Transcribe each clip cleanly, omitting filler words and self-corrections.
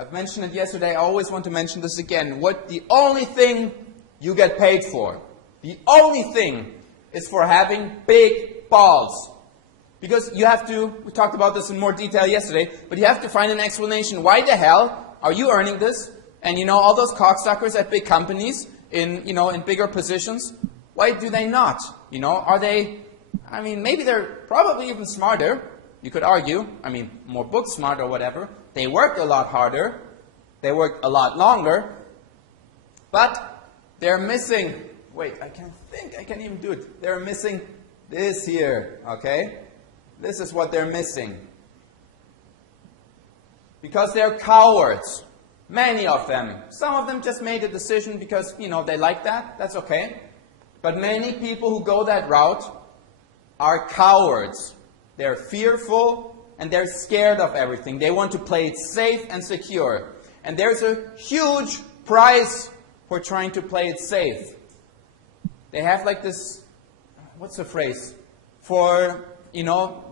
I've mentioned it yesterday, I always want to mention this again. The only thing you get paid for, the only thing is for having big balls. Because you have to, we talked about this in more detail yesterday, but you have to find an explanation. Why the hell are you earning this? And all those cocksuckers at big companies in bigger positions, why do they not? Are they, maybe they're probably even smarter. You could argue, more book smart or whatever. They work a lot harder. They work a lot longer. But they're missing, wait, I can't even do it. They're missing this here, okay? This is what they're missing. Because they're cowards. Many of them. Some of them just made a decision because, they like that. That's okay. But many people who go that route are cowards. They're fearful and they're scared of everything. They want to play it safe and secure. And there's a huge price for trying to play it safe. They have like this, what's the phrase? For,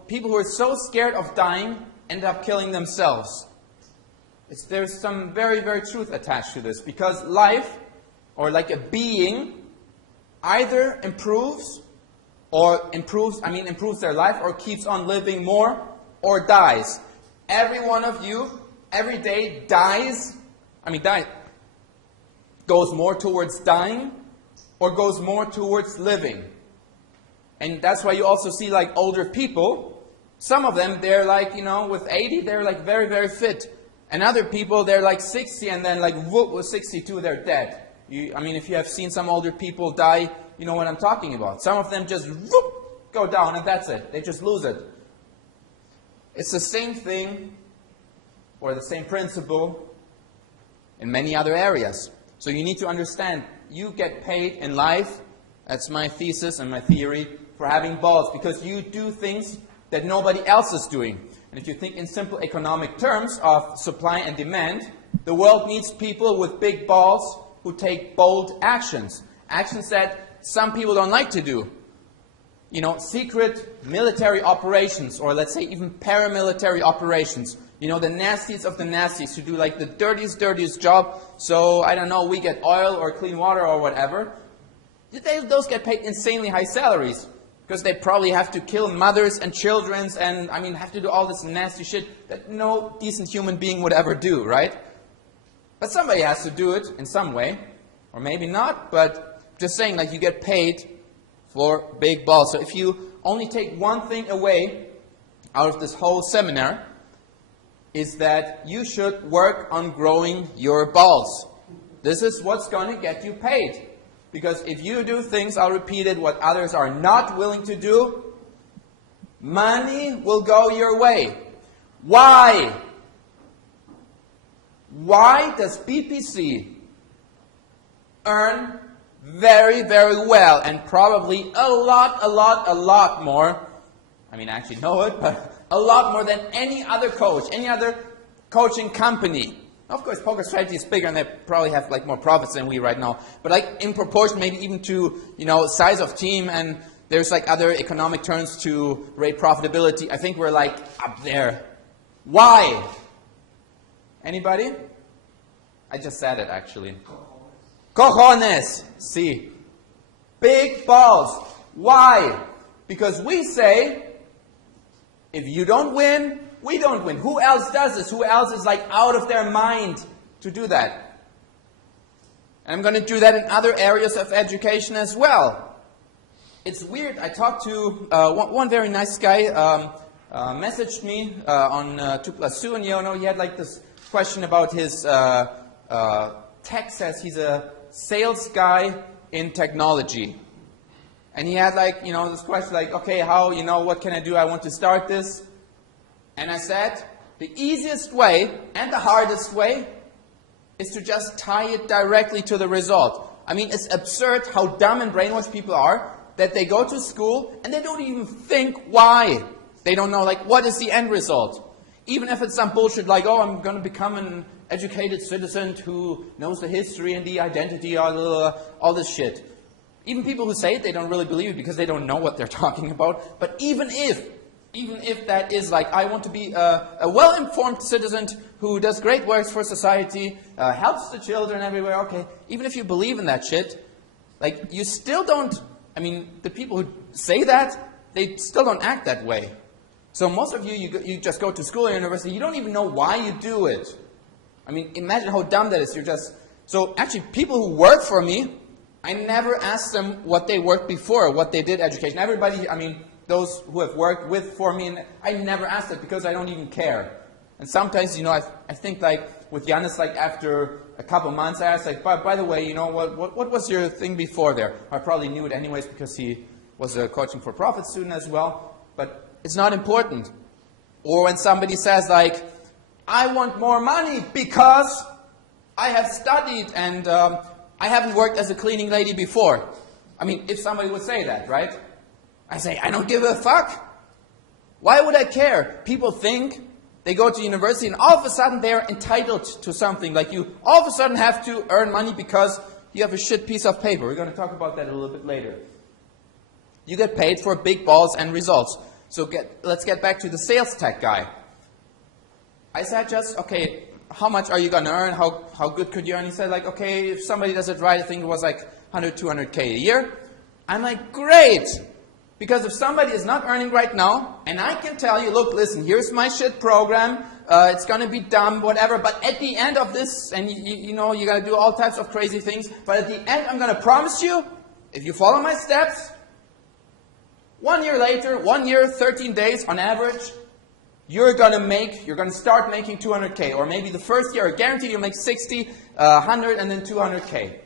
people who are so scared of dying end up killing themselves. There's some very, very truth attached to this. Because life, or like a being, either improves their life or keeps on living more or dies. Every one of you, every day goes more towards dying or goes more towards living. And that's why you also see like older people, some of them, they're like, with 80, they're like very, very fit. And other people, they're like 60 and then like whoop, with 62, they're dead. If you have seen some older people die, you know what I'm talking about. Some of them just whoop, go down and that's it. They just lose it. It's the same thing or the same principle in many other areas. So you need to understand, you get paid in life, that's my thesis and my theory, for having balls because you do things that nobody else is doing. And if you think in simple economic terms of supply and demand, the world needs people with big balls who take bold actions. Actions that some people don't like to do. Secret military operations, or let's say even paramilitary operations. The nasties of the nasties who do like the dirtiest job. So, I don't know, we get oil or clean water or whatever. Those get paid insanely high salaries. Because they probably have to kill mothers and children and, have to do all this nasty shit that no decent human being would ever do, right? But somebody has to do it in some way. Or maybe not, but just saying, like, you get paid for big balls. So if you only take one thing away out of this whole seminar, is that you should work on growing your balls. This is what's going to get you paid. Because if you do things, I'll repeat it, what others are not willing to do, money will go your way. Why? Why does BPC earn very, very well and probably a lot more, I actually know it, but a lot more than any other coach, any other coaching company? Of course, Poker Strategy is bigger and they probably have like more profits than we right now. But like in proportion, maybe even to, size of team, and there's like other economic terms to rate profitability. I think we're like up there. Why? Anybody? I just said it actually. Cojones. See. Big balls. Why? Because we say, if you don't win, we don't win. Who else does this? Who else is like out of their mind to do that? And I'm going to do that in other areas of education as well. It's weird. I talked to one very nice guy, messaged me on 2+2, and he had like this question about his tech says he's a sales guy in technology. And he had like, this question like, okay, how, what can I do? I want to start this. And I said, the easiest way and the hardest way is to just tie it directly to the result. It's absurd how dumb and brainwashed people are that they go to school and they don't even think why. They don't know, like, what is the end result? Even if it's some bullshit like, oh, I'm going to become an educated citizen who knows the history and the identity, all this shit. Even people who say it, they don't really believe it because they don't know what they're talking about. But even if even if that is like, I want to be a well-informed citizen who does great works for society, helps the children everywhere, okay, even if you believe in that shit, like, you still don't, I mean, the people who say that, they still don't act that way. So most of you, you just go to school or university, you don't even know why you do it. I mean, imagine how dumb that is. You're just, so actually, people who work for me, I never ask them what they worked before, what they did education. Everybody, I mean, those who have worked for me, and I never ask that because I don't even care. And sometimes, you know, I think like with Giannis, like after a couple months, I asked, like, by the way, you know, what was your thing before there? I probably knew it anyways because he was a Coaching for Profit student as well, but it's not important. Or when somebody says, like, I want more money because I have studied and I haven't worked as a cleaning lady before. I mean, if somebody would say that, right? I say, I don't give a fuck. Why would I care? People think they go to university and all of a sudden they're entitled to something. Like you all of a sudden have to earn money because you have a shit piece of paper. We're going to talk about that a little bit later. You get paid for big balls and results. So let's get back to the sales tech guy. I said just, okay, how much are you going to earn? How good could you earn? He said, like, okay, if somebody does it right, I think it was like 100, 200K a year. I'm like, great. Because if somebody is not earning right now, and I can tell you, look, listen, here's my shit program, it's going to be dumb, whatever, but at the end of this, and you know, you're going to do all types of crazy things, but at the end, I'm going to promise you, if you follow my steps, 1 year later, 1 year, 13 days on average, you're going to start making 200K, or maybe the first year, guaranteed you'll make 60, 100, and then 200K.